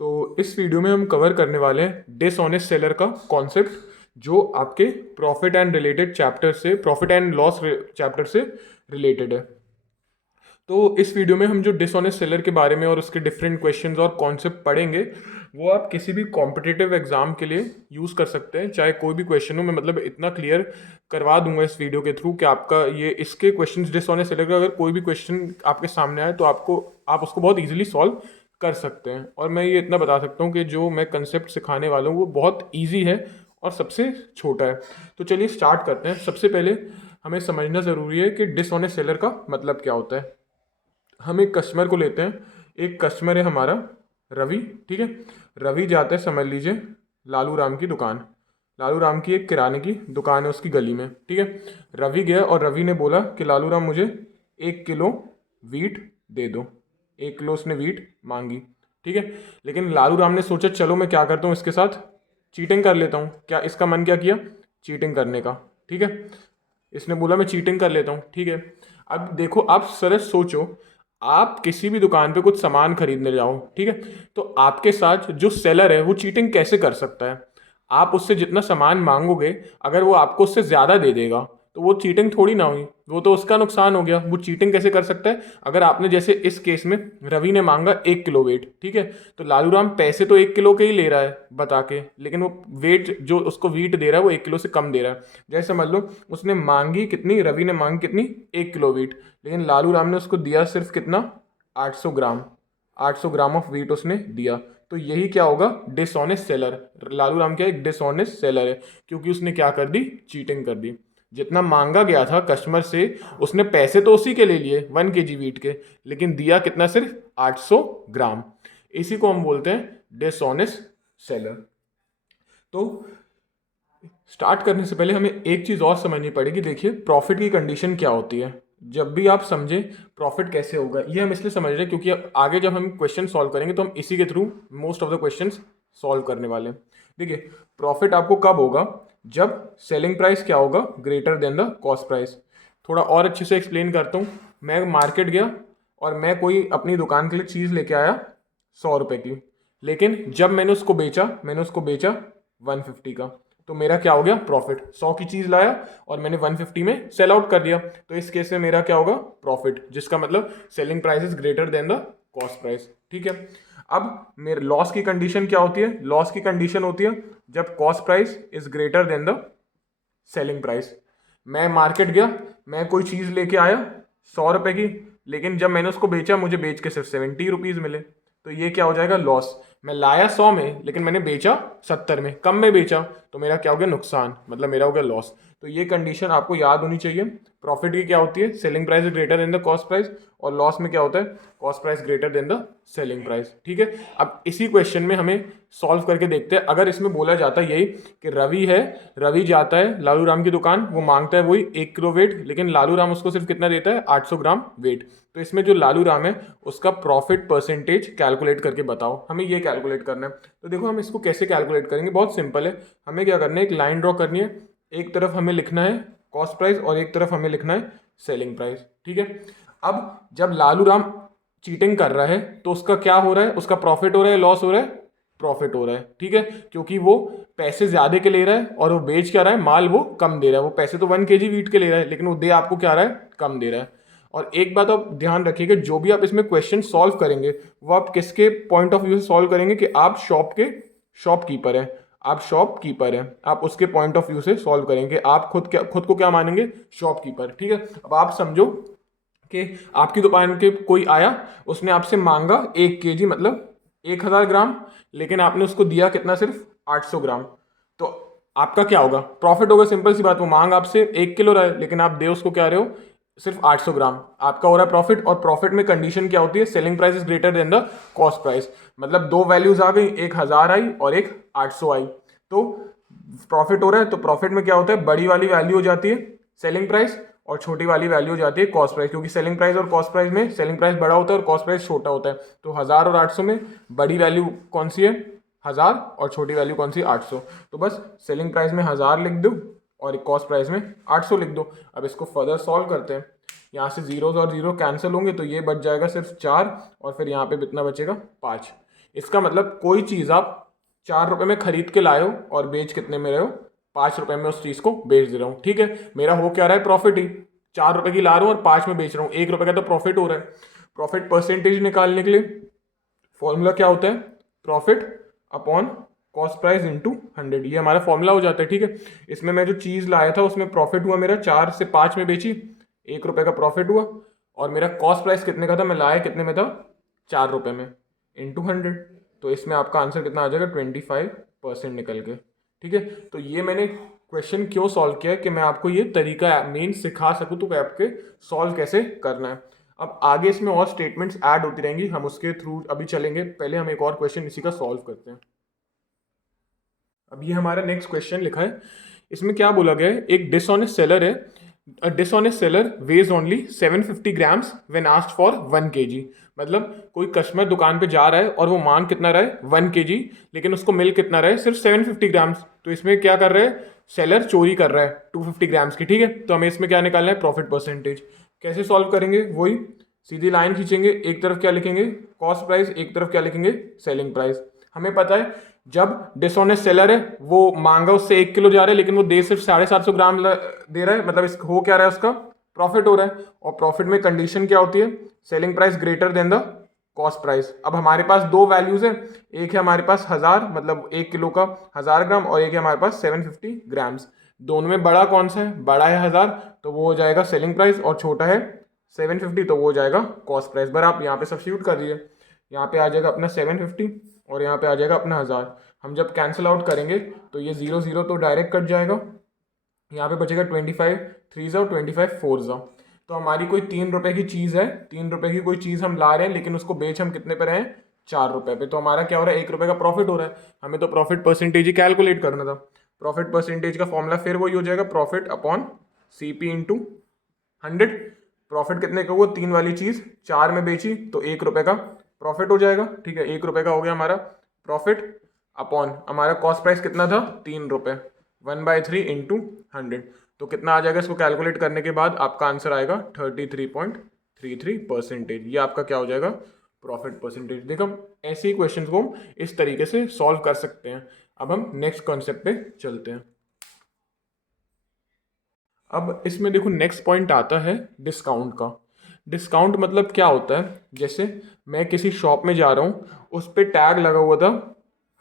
तो इस वीडियो में हम कवर करने वाले हैं डिसऑनेस्ट सेलर का कॉन्सेप्ट, जो आपके प्रॉफिट एंड लॉस चैप्टर से रिलेटेड है। तो इस वीडियो में हम जो डिसऑनेस्ट सेलर के बारे में और उसके डिफरेंट क्वेश्चंस और कॉन्सेप्ट पढ़ेंगे, वो आप किसी भी कॉम्पिटिटिव एग्जाम के लिए यूज़ कर सकते हैं, चाहे कोई भी क्वेश्चन हो। मैं मतलब इतना क्लियर करवा दूंगा इस वीडियो के थ्रू कि आपका ये इसके क्वेश्चंस डिसऑनेस्ट सेलर का अगर कोई भी क्वेश्चन आपके सामने आए तो आप उसको बहुत ईजिली सॉल्व कर सकते हैं। और मैं ये इतना बता सकता हूँ कि जो मैं कंसेप्ट सिखाने वाला हूँ वो बहुत ईजी है और सबसे छोटा है। तो चलिए स्टार्ट करते हैं। सबसे पहले हमें समझना ज़रूरी है कि डिसऑनेस्ट सेलर का मतलब क्या होता है। हम एक कस्टमर को लेते हैं। एक कस्टमर है हमारा रवि, ठीक है। रवि जाता है, समझ लीजिए, लालू राम की दुकान। लालू राम की एक किराने की दुकान है उसकी गली में, ठीक है। रवि गया और रवि ने बोला कि लालू राम मुझे 1 किलो वीट दे दो। 1 किलो उसने वीट मांगी, ठीक है। लेकिन लालू राम ने सोचा चलो मैं क्या करता हूँ, इसके साथ चीटिंग कर लेता हूँ। क्या इसका मन क्या किया? चीटिंग करने का, ठीक है। इसने बोला मैं चीटिंग कर लेता हूँ, ठीक है। अब देखो, आप सरस सोचो, आप किसी भी दुकान पे कुछ सामान खरीदने जाओ, ठीक है। तो आपके साथ जो सेलर है वो चीटिंग कैसे कर सकता है? आप उससे जितना सामान मांगोगे, अगर वो आपको उससे ज़्यादा दे देगा तो वो चीटिंग थोड़ी ना हुई, वो तो उसका नुकसान हो गया। वो चीटिंग कैसे कर सकता है? अगर आपने, जैसे इस केस में रवि ने मांगा 1 किलो वेट, ठीक है। तो लालू राम पैसे तो 1 किलो के ही ले रहा है बता के, लेकिन वो वेट जो उसको वीट दे रहा है वो 1 किलो से कम दे रहा है। जैसे समझ लो, उसने मांगी कितनी, रवि ने मांगी कितनी, 1 किलो वीट, लेकिन लालू राम ने उसको दिया सिर्फ कितना, 800 ग्राम। 800 ग्राम ऑफ वीट उसने दिया। तो यही क्या होगा? Dishonest seller. लालू राम क्या एक डिसऑनेस्ट सेलर है, क्योंकि उसने क्या कर दी? चीटिंग कर दी। जितना मांगा गया था कस्टमर से, उसने पैसे तो उसी के ले लिए 1 kg वीट के, लेकिन दिया कितना? सिर्फ 800 ग्राम। इसी को हम बोलते हैं डिसऑनेस्ट सेलर। तो स्टार्ट करने से पहले हमें एक चीज़ और समझनी पड़ेगी। देखिए, प्रॉफिट की कंडीशन क्या होती है। जब भी आप समझें प्रॉफिट कैसे होगा, ये हम इसलिए समझ रहे हैं क्योंकि अब आगे जब हम क्वेश्चन सॉल्व करेंगे तो हम इसी के through most of the questions solve करने वाले हैं। देखिए, प्रॉफिट आपको कब होगा? जब सेलिंग प्राइस क्या होगा? Greater than the cost price. थोड़ा और अच्छे से एक्सप्लेन करता हूँ। मैं मार्केट गया और मैं कोई अपनी दुकान के लिए चीज़ लेके आया 100 रुपये की, लेकिन जब मैंने उसको बेचा 150 का। तो मेरा क्या हो गया? प्रॉफिट। 100 की चीज लाया और मैंने 150 में सेल आउट कर दिया, तो इस केस में मेरा क्या होगा? प्रॉफिट, जिसका मतलब selling price is greater than the cost price, ठीक है। अब मेरे लॉस की कंडीशन क्या होती है? लॉस की कंडीशन होती है जब cost price is greater than the selling price. मैं मार्केट गया, मैं कोई चीज लेके आया 100 रुपए की, लेकिन जब मैंने उसको बेचा मुझे बेच के सिर्फ 70 रुपीज मिले, तो ये क्या हो जाएगा? लॉस। मैं लाया 100 में लेकिन मैंने बेचा 70 में, कम में बेचा, तो मेरा क्या हो गया? नुकसान, मतलब मेरा हो गया लॉस। तो ये कंडीशन आपको याद होनी चाहिए। प्रॉफिट की क्या होती है? Selling price greater than the cost price. और लॉस में क्या होता है? Cost price greater than the selling price, ठीक है। अब इसी क्वेश्चन में हमें सॉल्व करके देखते हैं। अगर इसमें बोला जाता है यही कि रवि है, रवि जाता है लालू राम की दुकान, वो मांगता है वही 1 किलो वेट, लेकिन लालू राम उसको सिर्फ कितना देता है? 800 ग्राम वेट। तो इसमें जो लालू राम है उसका प्रॉफिट परसेंटेज कैलकुलेट करके बताओ। हमें ये कैलकुलेट करना है। तो देखो, हम इसको कैसे कैलकुलेट करेंगे? बहुत सिंपल है। हमें क्या करना है? एक लाइन ड्रॉ करनी है। एक तरफ हमें लिखना है कॉस्ट प्राइस और एक तरफ हमें लिखना है सेलिंग प्राइस, ठीक है। अब जब लालू राम चीटिंग कर रहा है तो उसका क्या हो रहा है? उसका प्रॉफिट हो रहा है, लॉस हो रहा है? प्रॉफिट हो रहा है, ठीक है। क्योंकि वो पैसे ज्यादा के ले रहा है और वो बेच क्या रहा है? माल वो कम दे रहा है। वो पैसे तो 1 kg वीट के ले रहा है, लेकिन वो दे आपको क्या रहा है? कम दे रहा है। और एक बात आप ध्यान रखिएगा, जो भी आप इसमें क्वेश्चन सॉल्व करेंगे वो आप किसके पॉइंट ऑफ व्यू से सॉल्व करेंगे? कि आप शॉपकीपर हैं, आप शॉपकीपर हैं, आप उसके पॉइंट ऑफ व्यू से सॉल्व करेंगे। आप खुद को क्या मानेंगे? शॉपकीपर, ठीक है। अब आप समझो कि आपकी दुकान के कोई आया, उसने आपसे मांगा 1 kg, मतलब 1000 ग्राम, लेकिन आपने उसको दिया कितना? सिर्फ 800 ग्राम। तो आपका क्या होगा? प्रॉफिट होगा। सिंपल सी बात, वो मांग आपसे 1 किलो रहा है, लेकिन आप दे उसको क्या रहे हो? सिर्फ 800 ग्राम। आपका हो रहा है प्रॉफिट। और प्रॉफिट में कंडीशन क्या होती है? Selling price is greater than the cost price. मतलब दो वैल्यूज आ गई, एक 1000 आई और एक 800 आई, तो प्रॉफिट हो रहा है। तो प्रॉफिट में क्या होता है? बड़ी वाली वैल्यू हो जाती है सेलिंग प्राइस और छोटी वाली वैल्यू हो जाती है कॉस्ट प्राइस, क्योंकि सेलिंग प्राइस और कॉस्ट प्राइस में सेलिंग प्राइस बड़ा होता है और कॉस्ट प्राइस छोटा होता है। तो 1000 और 800 में बड़ी वैल्यू कौन सी है? 1000, और छोटी वैल्यू कौन सी? 800। तो बस सेलिंग प्राइस में 1000 लिख दो और कॉस्ट प्राइस में 800 लिख दो। अब इसको फर्दर सॉल्व करते हैं। यहाँ से जीरोज और जीरो कैंसिल होंगे, तो ये बच जाएगा सिर्फ 4, और फिर यहाँ पे कितना बचेगा? 5। इसका मतलब कोई चीज़ आप 4 रुपये में खरीद के लाए हो और बेच कितने में रहे हो, 5 रुपये में उस चीज़ को बेच दे रहा हूँ, ठीक है। मेरा हो क्या रहा है, प्रॉफिट ही। 4 रुपये की ला रहा हूँ और 5 में बेच रहा हूँ, 1 रुपये का तो प्रॉफिट हो रहा है। प्रॉफिट परसेंटेज निकालने के लिए फॉर्मूला क्या होता है, profit upon cost price into 100, ये हमारा फॉर्मूला हो जाता है, ठीक है। इसमें मैं जो चीज़ लाया था उसमें प्रॉफिट हुआ मेरा 4 से 5 में बेची, 1 रुपये का प्रॉफिट हुआ, और मेरा कॉस्ट प्राइस कितने का था, मैं लाया कितने में था, 4 रुपये में, इंटू 100। तो इसमें आपका आंसर कितना आ जाएगा, 25% निकल के, ठीक है। तो ये मैंने क्वेश्चन क्यों सॉल्व किया है कि मैं आपको ये तरीका मेन सिखा सकूँ तो आपके सॉल्व कैसे करना है। अब आगे इसमें और स्टेटमेंट्स ऐड होती रहेंगी, हम उसके थ्रू अभी चलेंगे। पहले हम एक और क्वेश्चन इसी का सॉल्व करते हैं। अब ये हमारा नेक्स्ट क्वेश्चन लिखा है, इसमें क्या बोला गया है, एक डिसऑनेस्ट सेलर है, a dishonest seller weighs only 750 grams when asked for 1 kg। मतलब कोई कस्टमर दुकान पे जा रहा है और वो मांग कितना रहा है, 1 kg, लेकिन उसको मिल कितना रहा है, सिर्फ 750 ग्राम्स। तो इसमें क्या कर रहा है, सेलर चोरी कर रहा है 250 ग्राम्स की, ठीक है। तो हमें इसमें क्या निकालना है, प्रॉफिट परसेंटेज। कैसे सॉल्व करेंगे, वही सीधी लाइन खींचेंगे, एक तरफ क्या लिखेंगे, कॉस्ट प्राइस, एक तरफ क्या लिखेंगे, सेलिंग प्राइस। हमें पता है जब डिसऑनेस्ट सेलर है, वो मांगा उससे 1 किलो जा रहा है, लेकिन वो दे सिर्फ 750 ग्राम दे रहा है, मतलब इस हो क्या रहा है, उसका प्रॉफिट हो रहा है। और प्रॉफिट में कंडीशन क्या होती है, selling price greater than the cost price. अब हमारे पास दो वैल्यूज है, एक है हमारे पास 1000, मतलब 1 किलो का 1000 ग्राम, और एक है हमारे पास 750 ग्राम्स। दोनों में बड़ा कौन सा है, बड़ा है 1000, तो वो हो जाएगा सेलिंग प्राइस, और छोटा है 750, तो वो हो जाएगा कॉस्ट प्राइस। पर आप यहाँ पे सब्स्टिट्यूट कर दीजिए, यहाँ पे आ जाएगा अपना 750 और यहाँ पे आ जाएगा अपना 1000। हम जब कैंसिल आउट करेंगे तो ये 0 0 तो डायरेक्ट कट जाएगा, यहाँ पे बचेगा 25 3 जाओ, 25 4 जाओ। तो हमारी कोई 3 रुपए की चीज़ है, 3 रुपए की कोई चीज़ हम ला रहे हैं, लेकिन उसको बेच हम कितने पे रहे हैं, 4 रुपए पे। तो हमारा क्या हो रहा है, 1 रुपए का प्रॉफिट हो रहा है। हमें तो प्रॉफिट परसेंटेज ही कैलकुलेट करना था। प्रॉफिट परसेंटेज का फॉर्मूला फिर वही हो जाएगा, profit upon CP into 100। Profit कितने का हुआ, 3 वाली चीज़ 4 में बेची तो 1 रुपए का प्रॉफिट हो जाएगा, ठीक है। 1 रुपए का हो गया हमारा प्रॉफिट, अपॉन हमारा कॉस्ट प्राइस कितना था, 3 रुपए, 1/3 इंटू 100। तो कितना आ जाएगा, इसको कैलकुलेट करने के बाद आपका आंसर आएगा 33.33%। ये आपका क्या हो जाएगा, प्रॉफिट परसेंटेज। देखो हम ऐसे ही क्वेश्चंस को हम इस तरीके से सॉल्व कर सकते हैं। अब हम नेक्स्ट कॉन्सेप्ट पे चलते हैं। अब इसमें देखो नेक्स्ट पॉइंट आता है डिस्काउंट का। डिस्काउंट मतलब क्या होता है, जैसे मैं किसी शॉप में जा रहा हूँ, उस पर टैग लगा हुआ था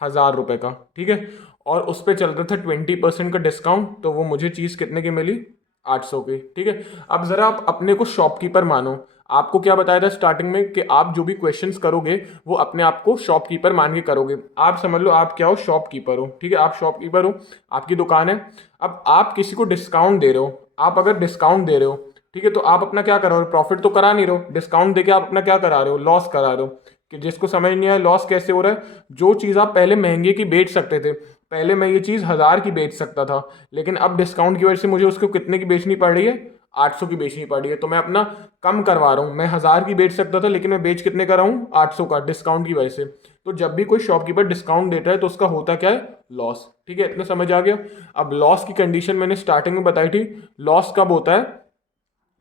1000 रुपये का, ठीक है, और उस पर चल रहा था 20% का डिस्काउंट, तो वो मुझे चीज़ कितने की मिली, 800 की, ठीक है। अब ज़रा आप अपने को शॉपकीपर मानो। आपको क्या बताया था स्टार्टिंग में कि आप जो भी क्वेश्चंस करोगे वो अपने आप को शॉपकीपर मान के करोगे। आप समझ लो आप क्या हो, शॉपकीपर हो, ठीक है। आप शॉपकीपर हो, आपकी दुकान है। अब आप किसी को डिस्काउंट दे रहे हो। आप अगर डिस्काउंट दे रहे हो, ठीक है, तो आप अपना क्या करा रहे हो, प्रॉफिट तो करा नहीं रहे हो। डिस्काउंट देके आप अपना क्या करा रहे हो, लॉस करा रहे हो। कि जिसको समझ नहीं आया लॉस कैसे हो रहा है, जो चीज़ आप पहले महंगे की बेच सकते थे, पहले मैं ये चीज़ 1000 की बेच सकता था, लेकिन अब डिस्काउंट की वजह से मुझे उसको कितने की बेचनी पड़ रही है, 800 की बेचनी पड़ रही है। तो मैं अपना कम करवा रहा हूँ। मैं 1000 की बेच सकता था, लेकिन मैं बेच कितने का रहा हूँ, 800 का, डिस्काउंट की वजह से। तो जब भी कोई शॉपकीपर डिस्काउंट देता है तो उसका होता क्या है, लॉस, ठीक है। इतना समझ आ गया। अब लॉस की कंडीशन मैंने स्टार्टिंग में बताई थी। लॉस कब होता है,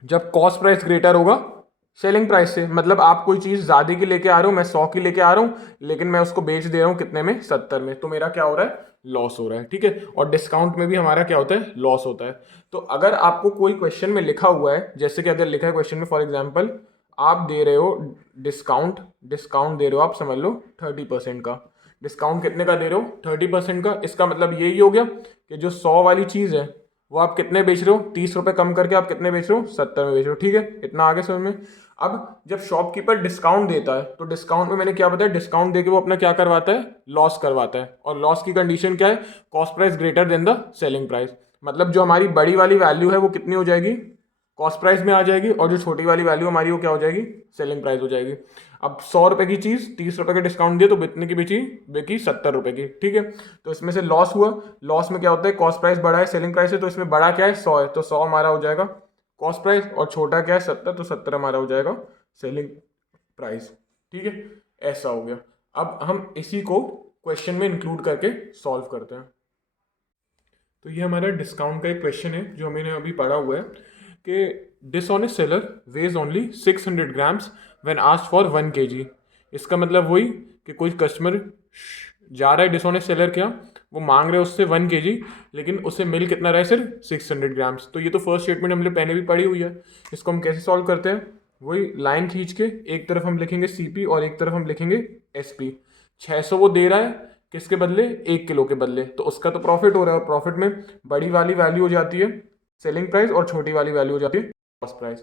जब कॉस्ट प्राइस ग्रेटर होगा सेलिंग प्राइस से। मतलब आप कोई चीज़ ज़्यादा की लेके आ रहे हो, मैं 100 की लेके आ रहा हूँ, लेकिन मैं उसको बेच दे रहा हूँ कितने में, 70 में, तो मेरा क्या हो रहा है, लॉस हो रहा है, ठीक है। और डिस्काउंट में भी हमारा क्या होता है, लॉस होता है। तो अगर आपको कोई क्वेश्चन में लिखा हुआ है, जैसे कि अगर लिखा है क्वेश्चन में फॉर एग्जाम्पल, आप दे रहे हो डिस्काउंट, डिस्काउंट दे रहे हो आप समझ लो 30% का। डिस्काउंट कितने का दे रहे हो, 30% का। इसका मतलब यही हो गया कि जो 100 वाली चीज़ है वो आप कितने बेच रहे हो, 30 रुपये कम करके आप कितने बेच रहे हो, 70 में बेच रहे हो, ठीक है। इतना आगे समझ में। अब जब शॉपकीपर डिस्काउंट देता है, तो डिस्काउंट में मैंने क्या बताया, डिस्काउंट देके वो अपना क्या करवाता है, लॉस करवाता है। और लॉस की कंडीशन क्या है, cost price greater than the selling price. मतलब जो हमारी बड़ी वाली वैल्यू है वो कितनी हो जाएगी, कॉस्ट प्राइस में आ जाएगी, और जो छोटी वाली वैल्यू हमारी वो क्या हो जाएगी, सेलिंग प्राइस हो जाएगी। अब 100 रुपये की चीज़ 30 रुपये का डिस्काउंट दिया तो कितने की बेची, बेची 70 रुपये की, ठीक है। तो इसमें से लॉस हुआ। लॉस में क्या होता है, कॉस्ट प्राइस बड़ा है सेलिंग प्राइस है, तो इसमें बड़ा क्या है, 100 है, तो 100 हमारा हो जाएगा कॉस्ट प्राइस, और छोटा क्या है 70, तो 70 हमारा हो जाएगा सेलिंग प्राइस, ठीक है। ऐसा हो गया। अब हम इसी को क्वेश्चन में इंक्लूड करके सॉल्व करते हैं। तो ये हमारा डिस्काउंट का एक क्वेश्चन है जो हमने अभी पढ़ा हुआ है कि dishonest seller weighs only 600 grams when asked for 1 kg। इसका मतलब वही कि कोई कस्टमर जा रहा है डिसऑनेस्ट सेलर के यहाँ, वो मांग रहे हैं उससे 1 kg, लेकिन उसे मिल कितना रहा है, सिर्फ 600 ग्राम्स। तो ये तो फर्स्ट स्टेटमेंट हमने पहले भी पढ़ी हुई है। इसको हम कैसे सॉल्व करते हैं, वही लाइन खींच के एक तरफ हम लिखेंगे CP और एक तरफ हम लिखेंगे SP। 600 वो दे रहा है किसके बदले, 1 किलो के बदले, तो उसका तो प्रॉफिट हो रहा है, और प्रॉफिट में बड़ी वाली वैल्यू हो जाती है सेलिंग प्राइस और छोटी वाली वैल्यू हो जाती है कॉस्ट प्राइस।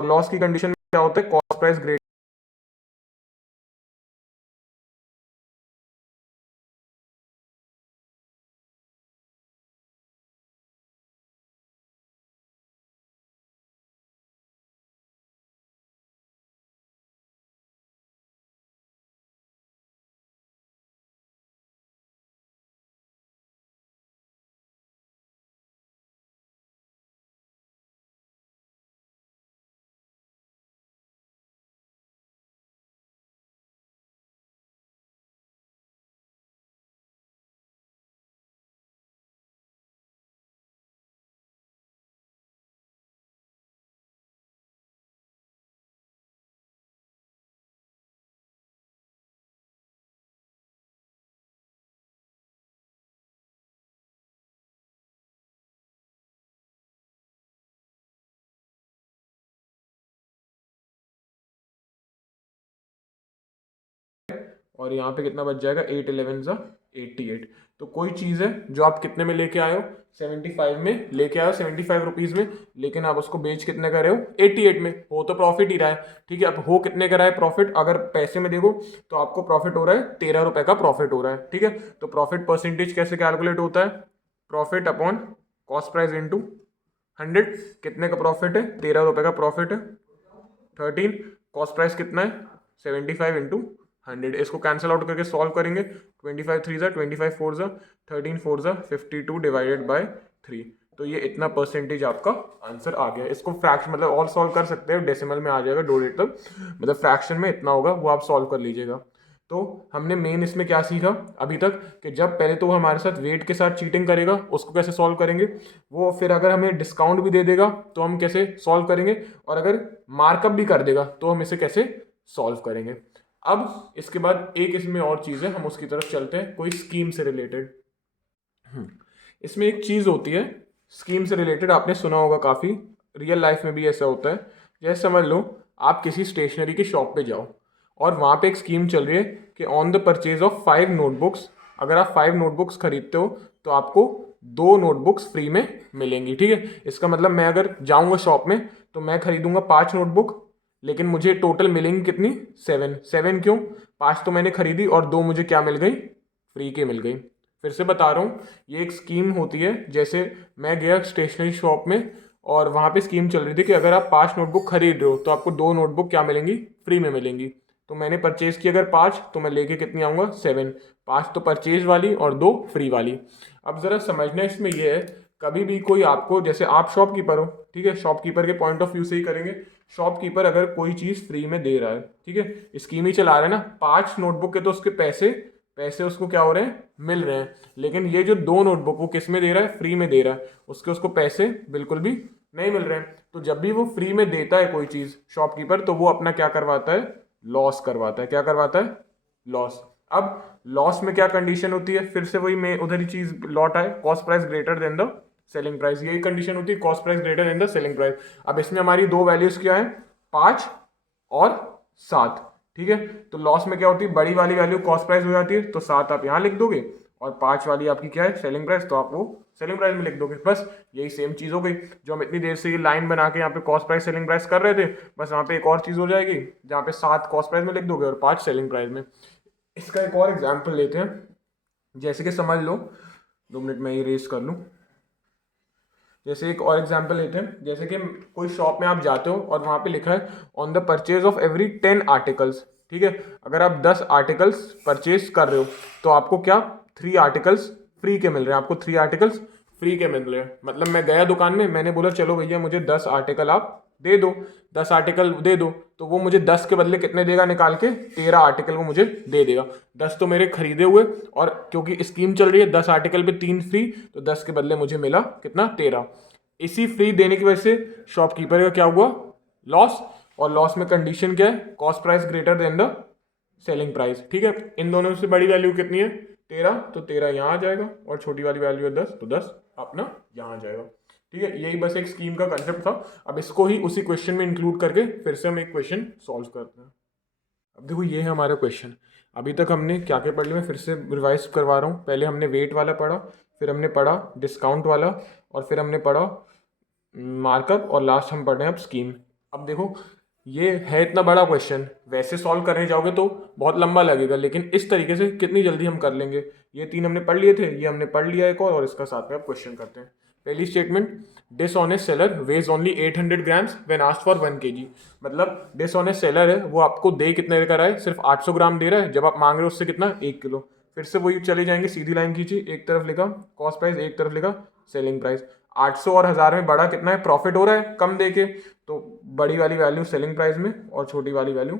लॉस की कंडीशन में क्या होता है, कॉस्ट प्राइस ग्रेटर और यहाँ पे कितना बच जाएगा, 8 11 सा 88। तो कोई चीज़ है जो आप कितने में लेके आए हो, 75 में लेके आए हो, 75 रुपीज़ में, लेकिन आप उसको बेच कितने का रहे हो, 88 में। हो तो प्रॉफिट ही रहा है, ठीक है। अब हो कितने का रहा है प्रॉफिट, अगर पैसे में देखो तो आपको प्रॉफिट हो रहा है 13 रुपए का प्रॉफिट हो रहा है, ठीक है। तो प्रॉफिट परसेंटेज कैसे कैलकुलेट होता है, profit upon cost price into 100। कितने का प्रॉफिट है, 13 रुपए का प्रॉफिट है, 13। कॉस्ट प्राइस कितना है, 75 इंटू 100। इसको कैंसिल आउट करके सॉल्व करेंगे, 25 3 ज़ा 25 4 ज़ा 13 4 ज़ा 52 डिवाइडेड बाय 3। तो ये इतना परसेंटेज आपका आंसर आ गया। इसको फ्रैक्शन मतलब और सॉल्व कर सकते हैं, डेसिमल में आ जाएगा 2 डिजिट तक, मतलब फ्रैक्शन में इतना होगा, वो आप सॉल्व कर लीजिएगा। तो हमने मेन इसमें क्या सीखा अभी तक, कि जब पहले तो वो हमारे साथ वेट के साथ चीटिंग करेगा, उसको कैसे सॉल्व करेंगे, वो फिर अगर हमें डिस्काउंट भी दे देगा तो हम कैसे सॉल्व करेंगे, और अगर मार्कअप भी कर देगा तो हम इसे कैसे सॉल्व करेंगे। अब इसके बाद एक इसमें और चीज़ है, हम उसकी तरफ चलते हैं, कोई स्कीम से रिलेटेड। इसमें एक चीज़ होती है स्कीम से रिलेटेड, आपने सुना होगा काफ़ी, रियल लाइफ में भी ऐसा होता है। जैसे समझ लो आप किसी स्टेशनरी की शॉप पे जाओ और वहाँ पे एक स्कीम चल रही है कि on the purchase of 5 notebooks, अगर आप 5 नोटबुक्स खरीदते हो तो आपको 2 नोटबुक्स फ्री में मिलेंगी, ठीक है। इसका मतलब मैं अगर जाऊँगा शॉप में तो मैं खरीदूंगा 5 नोटबुक, लेकिन मुझे टोटल मिलेंगी कितनी, 7। क्यों, 5 तो मैंने खरीदी और 2 मुझे क्या मिल गई, फ्री के मिल गई। फिर से बता रहा हूँ, ये एक स्कीम होती है। जैसे मैं गया स्टेशनरी शॉप में और वहाँ पे स्कीम चल रही थी कि अगर आप 5 नोटबुक खरीद रहे हो तो आपको 2 नोटबुक क्या मिलेंगी, फ्री में मिलेंगी। तो मैंने परचेज की अगर 5 तो मैं लेके कितनी आऊँगा, 7। 5 तो परचेज वाली और 2 फ्री वाली। अब ज़रा समझना इसमें यह है, कभी भी कोई आपको, जैसे आप शॉपकीपर हो, ठीक है, शॉपकीपर के पॉइंट ऑफ व्यू से ही करेंगे। शॉपकीपर अगर कोई चीज़ फ्री में दे रहा है, ठीक है, स्कीम ही चला रहा है ना, 5 नोटबुक के तो उसके पैसे पैसे उसको क्या हो रहे हैं, मिल रहे हैं। लेकिन ये जो 2 नोटबुक वो किस में दे रहा है, फ्री में दे रहा है, उसको पैसे बिल्कुल भी नहीं मिल रहे हैं। तो जब भी वो फ्री में देता है कोई चीज़ शॉपकीपर, तो वो अपना क्या करवाता है, लॉस करवाता है। क्या करवाता है, लॉस। अब लॉस में क्या कंडीशन होती है, फिर से वही मैं उधर ही चीज़ लौट आए, cost price greater than the selling price. यही कंडीशन होती है, cost price greater than the selling price. अब इसमें हमारी 2 वैल्यूज क्या है, 5 और 7, ठीक है। तो लॉस में क्या होती है, बड़ी वाली वैल्यू कॉस्ट प्राइस हो जाती है, तो 7 आप यहाँ लिख दोगे, और 5 वाली आपकी क्या है, सेलिंग प्राइस, तो आप वो सेलिंग प्राइस में लिख दोगे। बस यही सेम चीज़ हो गई जो हम इतनी देर से ये लाइन बना के यहाँ पे कॉस्ट प्राइस सेलिंग प्राइस कर रहे थे। बस वहाँ पे एक और चीज़ हो जाएगी, जहाँ पे 7 कॉस्ट प्राइस में लिख दोगे और 5 सेलिंग प्राइस में। इसका एक और एग्जाम्पल लेते हैं। जैसे कि समझ लो, 2 मिनट में इरेज कर लूँ। जैसे एक और एग्जांपल लेते हैं, जैसे कि कोई शॉप में आप जाते हो और वहाँ पे लिखा है on the purchase of every 10 articles, ठीक है। अगर आप 10 आर्टिकल्स परचेज कर रहे हो तो आपको क्या, 3 आर्टिकल्स फ्री के मिल रहे हैं, आपको 3 आर्टिकल्स फ्री के मिल रहे हैं। मतलब मैं गया दुकान में, मैंने बोला चलो भैया मुझे 10 आर्टिकल आप दे दो, 10 आर्टिकल दे दो, तो वो मुझे 10 के बदले कितने देगा निकाल के, 13 आर्टिकल वो मुझे दे देगा। 10 तो मेरे खरीदे हुए, और क्योंकि स्कीम चल रही है 10 आर्टिकल पे 3 फ्री, तो 10 के बदले मुझे मिला कितना, 13। इसी फ्री देने की वजह से शॉपकीपर का क्या हुआ, लॉस। और लॉस में कंडीशन क्या है, cost price greater than the selling price, ठीक है। इन दोनों से बड़ी वैल्यू कितनी है, 13, तो 13 यहाँ आ जाएगा, और छोटी वाली वैल्यू है 10, तो 10 अपना यहाँ आ जाएगा, ठीक है। यही बस एक स्कीम का कंसेप्ट था। अब इसको ही उसी क्वेश्चन में इंक्लूड करके फिर से हम एक क्वेश्चन सॉल्व करते हैं। अब देखो ये है हमारा क्वेश्चन। अभी तक हमने क्या क्या पढ़ लिया, मैं फिर से रिवाइज करवा रहा हूँ। पहले हमने वेट वाला पढ़ा, फिर हमने पढ़ा डिस्काउंट वाला, और फिर हमने पढ़ा मार्कअप, और लास्ट हम पढ़ रहे हैं अब स्कीम। अब देखो ये है इतना बड़ा क्वेश्चन, वैसे सॉल्व करने जाओगे तो बहुत लंबा लगेगा, लेकिन इस तरीके से कितनी जल्दी हम कर लेंगे। ये 3 हमने पढ़ लिए थे, ये हमने पढ़ लिया एक और इसका साथ में अब क्वेश्चन करते हैं। पहली statement, dishonest seller weighs only 800 grams when asked for 1 kg। मतलब डिसऑनेस्ट सेलर है वो आपको दे कितने का रहा है, सिर्फ 800 ग्राम दे रहा है, जब आप मांग रहे हो उससे कितना 1 किलो। फिर से वही चले जाएंगे, सीधी लाइन खींची, एक तरफ लिखा कॉस्ट प्राइस, एक तरफ लिखा सेलिंग प्राइस। 800 और 1000 में बड़ा कितना है, प्रॉफिट हो रहा है कम देके, तो बड़ी वाली वैल्यू सेलिंग प्राइस में और छोटी वाली वैल्यू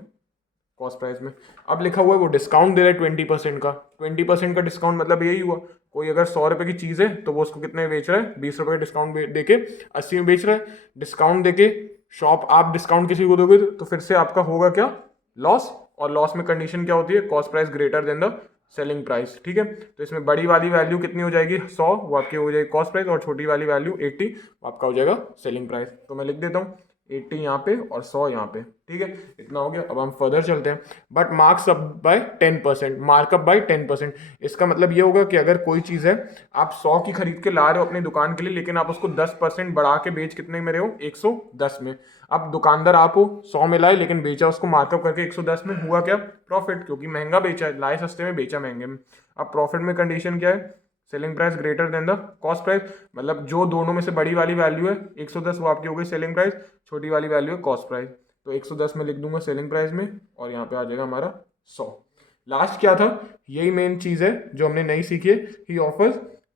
कॉस्ट प्राइस में। अब लिखा हुआ है वो डिस्काउंट दे रहा है 20% का। 20% का डिस्काउंट मतलब यही हुआ, कोई अगर 100 रुपये की चीज़ है तो वो उसको कितने में बेच रहा है, 20 रुपये का डिस्काउंट देके 80 में बेच रहा है। डिस्काउंट देके शॉप आप डिस्काउंट किसी को दोगे तो फिर से आपका होगा क्या, लॉस। और लॉस में कंडीशन क्या होती है, cost price greater than the selling price. ठीक है, तो इसमें बड़ी वाली वैल्यू कितनी हो जाएगी 100, वो आपकी हो जाएगी कॉस्ट प्राइस, और छोटी वाली वैल्यू 80 आपका हो जाएगा सेलिंग प्राइस। तो मैं लिख देता हूँ 80 यहाँ पे और 100 यहाँ पे। ठीक है, इतना हो गया। अब हम फर्दर चलते हैं। But marks up by 10%, markup by 10%। इसका मतलब ये होगा कि अगर कोई चीज़ है आप 100 की खरीद के ला रहे हो अपनी दुकान के लिए, लेकिन आप उसको 10% बढ़ा के बेच कितने में रहे हो, 110 में। अब दुकानदार आप हो 100 में लाए लेकिन बेचा उसको मार्कअप करके 110 में, हुआ क्या, प्रॉफिट, क्योंकि महंगा बेचा है, लाए सस्ते में बेचा महंगे में। अब प्रॉफिट में कंडीशन क्या है, selling price greater than the cost price. मतलब जो दोनों में से बड़ी वाली वैल्यू है 110 वो आपकी हो गई सेलिंग प्राइस, छोटी वाली वैल्यू है कॉस्ट प्राइस। तो 110 में लिख दूंगा सेलिंग प्राइस में, और यहाँ पे आ जाएगा हमारा 100। लास्ट क्या था, यही मेन चीज़ है जो हमने नई सीखी है। He offers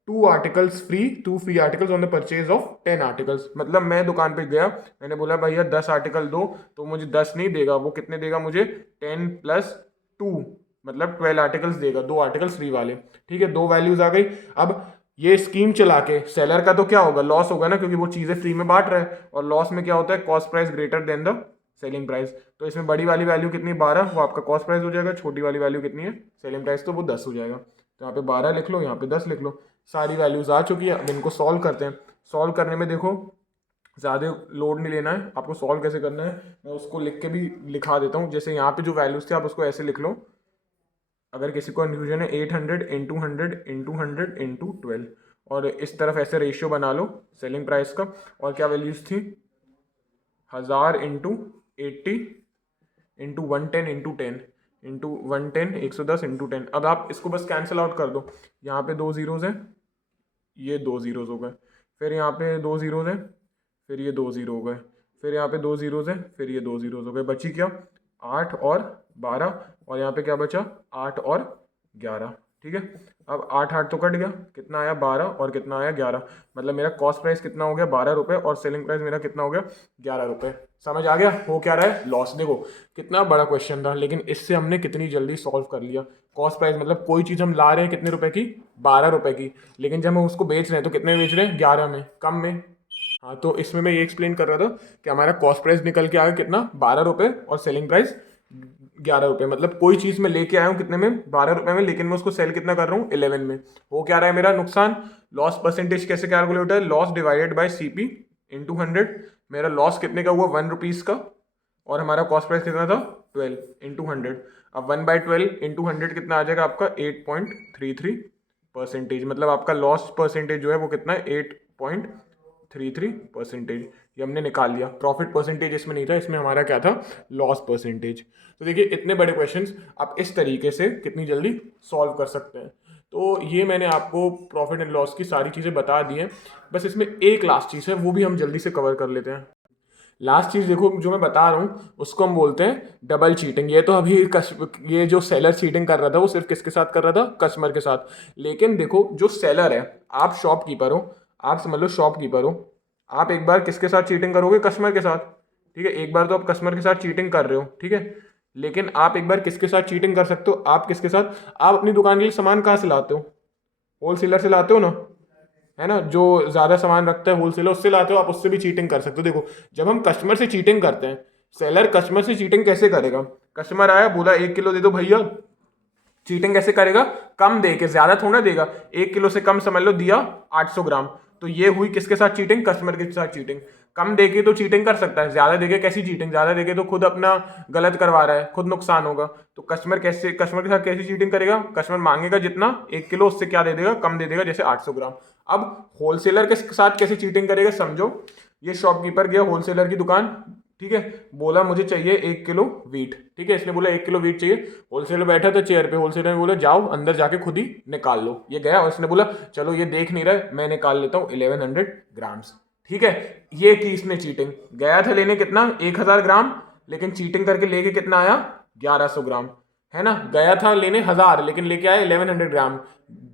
2 articles free, 2 free articles on the purchase of 10 articles. मतलब मैं दुकान पे गया, मैंने बोला भैया 10 आर्टिकल दो, तो मुझे 10 नहीं देगा, वो कितने देगा मुझे, 10 + 2 मतलब 12 आर्टिकल्स देगा, 2 आर्टिकल्स फ्री वाले। ठीक है, 2 वैल्यूज आ गई। अब ये स्कीम चला के सेलर का तो क्या होगा, लॉस होगा ना, क्योंकि वो चीज़ें फ्री में बांट रहा है, और लॉस में क्या होता है, cost price greater than the selling price. तो इसमें बड़ी वाली वैल्यू कितनी 12, वो आपका कॉस्ट प्राइस हो जाएगा, छोटी वाली वैल्यू कितनी है सेलिंग प्राइस, तो वो 10 हो जाएगा। तो यहाँ पे 12 लिख लो, यहाँ पे 10 लिख लो। सारी वैल्यूज आ चुकी है। अब इनको सॉल्व करते हैं। सॉल्व करने में देखो ज़्यादा लोड नहीं लेना है आपको, सॉल्व कैसे करना है मैं उसको लिख के भी लिखा देता हूँ। जैसे यहाँ पे जो वैल्यूज थे आप उसको ऐसे लिख लो, अगर किसी को कन्फ्यूजन है 800 इंटू 100 इंटू 100 इंटू 12, और इस तरफ ऐसे रेशियो बना लो सेलिंग प्राइस का। और क्या वैल्यूज थी, 1000 into 80 into 110 into 10 into 110, 110 into 10। अब आप इसको बस कैंसिल आउट कर दो, यहाँ पे 2 जीरोज़ हैं, ये 2 जीरोज़ हो गए, फिर यहाँ पे 2 जीरोज़ हैं, फिर ये 2 जीरो हो गए, फिर यहाँ पे 2 जीरोज़ हैं, फिर ये 2 जीरोज़ हो गए। बची क्या, 8 और 12, और यहाँ पे क्या बचा, 8 और 11। ठीक है, अब 8 8 तो कट गया, कितना आया 12, और कितना आया 11। मतलब मेरा कॉस्ट प्राइस कितना हो गया 12 रुपये, और सेलिंग प्राइस मेरा कितना हो गया 11 रुपये। समझ आ गया हो क्या रहा है, लॉस। देखो कितना बड़ा क्वेश्चन था, लेकिन इससे हमने कितनी जल्दी सॉल्व कर लिया। कॉस्ट प्राइस मतलब कोई चीज़ हम ला रहे हैं कितने रुपए की, 12 रुपये की, लेकिन जब हम उसको बेच रहे हैं तो कितने बेच रहे हैं, 11 में, कम में। हाँ, तो इसमें मैं ये एक्सप्लेन कर रहा था कि हमारा कॉस्ट प्राइस निकल के आया कितना, 12 रुपये, और सेलिंग प्राइस 11 रुपये। मतलब कोई चीज़ मैं लेके आया हूँ कितने में, 12 रुपये में, लेकिन मैं उसको सेल कितना कर रहा हूँ 11 में। हो क्या रहा है मेरा नुकसान। लॉस परसेंटेज कैसे कैलकुलेट है, loss divided by CP into 100। मेरा लॉस कितने का हुआ, 1 रुपीज़ का, और हमारा कॉस्ट प्राइस कितना था 12 इंटू 100। अब 1/12 इंटू 100 कितना आ जाएगा आपका 8.33%। मतलब आपका लॉस परसेंटेज जो है वो कितना है 8.33%। ये हमने निकाल लिया। प्रॉफिट परसेंटेज इसमें नहीं था, इसमें हमारा क्या था, लॉस परसेंटेज। तो देखिए इतने बड़े क्वेश्चंस आप इस तरीके से कितनी जल्दी सॉल्व कर सकते हैं। तो ये मैंने आपको प्रॉफिट एंड लॉस की सारी चीज़ें बता दी हैं। बस इसमें एक लास्ट चीज़ है, वो भी हम जल्दी से कवर कर लेते हैं। लास्ट चीज़ देखो जो मैं बता रहा हूँ उसको हम बोलते हैं डबल चीटिंग। ये तो अभी ये जो सेलर चीटिंग कर रहा था वो सिर्फ किसके साथ कर रहा था, कस्टमर के साथ। लेकिन देखो जो सेलर है, आप शॉपकीपर हो, आप समझ लो शॉपकीपर हो, आप एक बार किसके साथ चीटिंग करोगे, कस्टमर के साथ। ठीक है, एक बार तो आप कस्टमर के साथ चीटिंग कर रहे हो, ठीक है, लेकिन आप एक बार किसके साथ चीटिंग कर सकते हो, आप किसके साथ, आप अपनी दुकान के लिए सामान कहाँ से लाते हो, होलसेलर से लाते हो ना, है ना, जो ज़्यादा सामान रखता है होलसेलर उससे लाते हो, आप उससे भी चीटिंग कर सकते हो। देखो जब हम कस्टमर से चीटिंग करते हैं, सेलर कस्टमर से चीटिंग कैसे करेगा, कस्टमर आया बोला 1 किलो दे दो भैया, चीटिंग कैसे करेगा, कम दे के, ज्यादा थोड़ा देगा, 1 किलो से कम समझ लो दिया 800 ग्राम, तो ये हुई किसके साथ चीटिंग, कस्टमर के साथ चीटिंग। कम देके तो चीटिंग कर सकता है, ज्यादा देके कैसी चीटिंग, ज्यादा देके तो खुद अपना गलत करवा रहा है, खुद नुकसान होगा। तो कस्टमर के साथ कैसी चीटिंग करेगा, कस्टमर मांगेगा जितना 1 किलो उससे क्या दे देगा, कम दे देगा, जैसे 800 ग्राम। अब होलसेलर के साथ कैसे चीटिंग करेगा समझो, ये शॉपकीपर गया होलसेलर की दुकान, ठीक है, बोला मुझे चाहिए 1 किलो वीट, ठीक है, इसने बोला 1 किलो वीट चाहिए। होलसेलर बैठा था चेयर पे, होलसेलर ने बोला जाओ अंदर जाके खुद ही निकाल लो। ये गया और इसने बोला चलो ये देख नहीं रहा मैं निकाल लेता हूँ 1100 ग्राम्स, ठीक है। ये की इसने चीटिंग, गया था लेने कितना 1000 ग्राम, लेकिन चीटिंग करके लेके कितना आया 1100 ग्राम, है ना। गया था लेने 1000 लेकिन लेके आया 1100 ग्राम,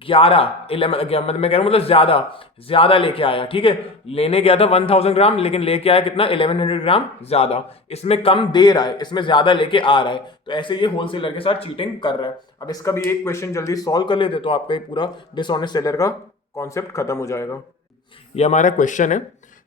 11 मतलब मैं कह रहा हूँ मतलब ज्यादा लेके आया, ठीक है। लेने गया था 1000 ग्राम लेकिन लेके आया कितना 1100 ग्राम ज्यादा। इसमें कम दे रहा है, इसमें ज्यादा लेके आ रहा है, तो ऐसे ये होलसेलर के साथ चीटिंग कर रहा है। अब इसका भी एक क्वेश्चन जल्दी सॉल्व कर लेते तो आपका ये पूरा डिसऑनेस्ट सेलर का कॉन्सेप्ट खत्म हो जाएगा। ये हमारा क्वेश्चन है,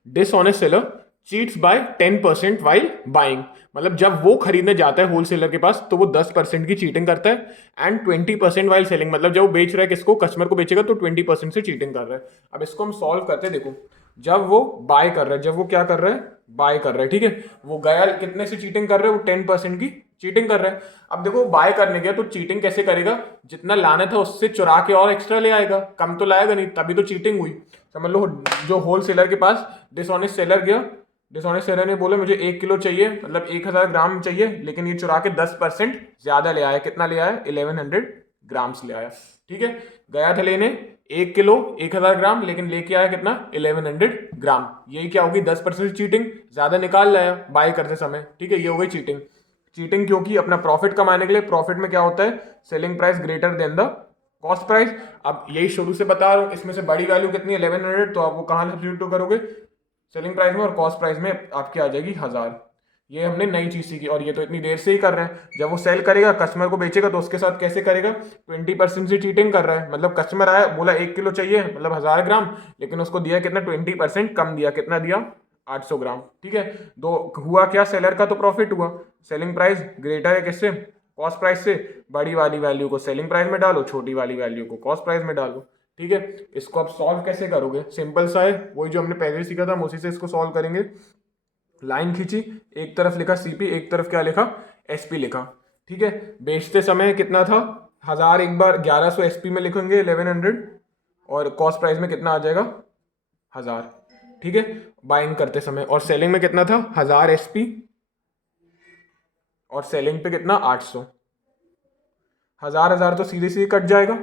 dishonest seller cheats by 10% while buying, मतलब जब वो खरीदने जाता है होलसेलर के पास तो वो 10% की चीटिंग करता है, एंड 20% वाइल सेलिंग, मतलब जब वो बेच रहा है किसको, कस्टमर को बेचेगा तो 20% से चीटिंग कर रहा है। अब इसको हम सॉल्व करते हैं। देखो जब वो बाय कर रहा है, जब वो क्या कर रहा है बाय कर रहा है, ठीक है, वो गया कितने से चीटिंग कर रहा है, वो 10% की चीटिंग कर रहा है। अब देखो बाय करने गया तो चीटिंग कैसे करेगा, जितना लाना था उससे चुरा के और एक्स्ट्रा ले आएगा, कम तो लाएगा नहीं, तभी तो चीटिंग हुई। समझ लो जो होलसेलर के पास डिसऑनेस्ट सेलर गया, डिसऑनेस्ट सेलर ने बोला मुझे 1 किलो चाहिए, मतलब 1000 ग्राम चाहिए, लेकिन ये चुरा के 10% ज्यादा ले आया। कितना ले आया 1100 ग्राम्स ले आया, ठीक है। गया था लेने 1 किलो 1000 ग्राम, लेकिन लेके आया कितना 1100 ग्राम। यही क्या होगी 10% चीटिंग, ज्यादा निकाल लाया बाय करते समय, ठीक है, ये हो गई चीटिंग। चीटिंग क्योंकि अपना प्रॉफिट कमाने के लिए, प्रॉफिट में क्या होता है selling price greater than the cost price. अब यही शुरू से बता रहा हूँ, इसमें से बड़ी वैल्यू कितनी है 1100, तो आप वो कहाँ सब्स्टिट्यूट करोगे सेलिंग प्राइस में, और कॉस्ट प्राइस में आपकी आ जाएगी 1000। ये हमने नई चीज सीखी और ये तो इतनी देर से ही कर रहे हैं। जब वो सेल करेगा कस्टमर को बेचेगा तो उसके साथ कैसे करेगा 20% से चीटिंग कर रहा है। मतलब कस्टमर आया बोला 1 किलो चाहिए मतलब 1000 ग्राम, लेकिन उसको दिया कितना 20% कम दिया, कितना दिया 800 ग्राम, ठीक है। दो हुआ क्या, सेलर का तो प्रॉफिट हुआ, सेलिंग प्राइस ग्रेटर है किससे कॉस्ट प्राइस से। बड़ी वाली वैल्यू को सेलिंग प्राइस में डालो, छोटी वाली वैल्यू को कॉस्ट प्राइस में डालो, ठीक है। इसको आप सॉल्व कैसे करोगे, सिंपल सा है, वही जो हमने पहले सीखा था हम उसी से इसको सॉल्व करेंगे। लाइन खींची, एक तरफ लिखा सीपी, एक तरफ क्या लिखा एसपी लिखा, ठीक है। बेचते समय कितना था 1000, एक बार 1100 एसपी में लिखेंगे 1100, और कॉस्ट प्राइस में कितना आ जाएगा 1000, ठीक है, बाइंग करते समय। और सेलिंग में कितना था 1000 एसपी, और सेलिंग पे कितना 800। 1000 तो सीधे सीधे कट जाएगा,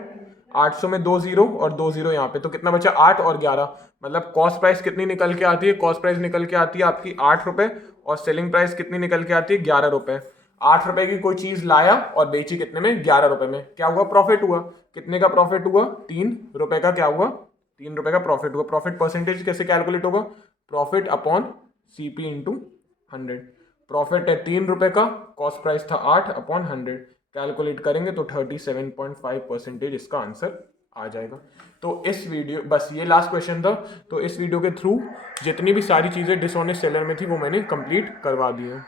800 में 2 जीरो और 2 जीरो यहाँ पे, तो कितना बचा 8 और 11, मतलब कॉस्ट प्राइस कितनी निकल के आती है, कॉस्ट प्राइस निकल के आती है आपकी 8 रुपए, और सेलिंग प्राइस कितनी निकल के आती है 11 रुपए। 8 रुपए की कोई चीज लाया और बेची कितने में 11 रुपए में, क्या हुआ प्रॉफिट हुआ, कितने का प्रॉफिट हुआ 3 रुपए का, क्या हुआ 3 रुपए का प्रॉफिट हुआ। प्रॉफिट परसेंटेज कैसे कैलकुलेट होगा, profit upon CP into 100। Profit है 3 रुपए का, कॉस्ट प्राइस था 8 अपॉन 100, कैलकुलेट करेंगे तो 37.5% इसका आंसर आ जाएगा। तो इस वीडियो, बस ये लास्ट क्वेश्चन था, तो इस वीडियो के थ्रू जितनी भी सारी चीज़ें डिसऑनेस्ट सेलर में थी वो मैंने कंप्लीट करवा दी है।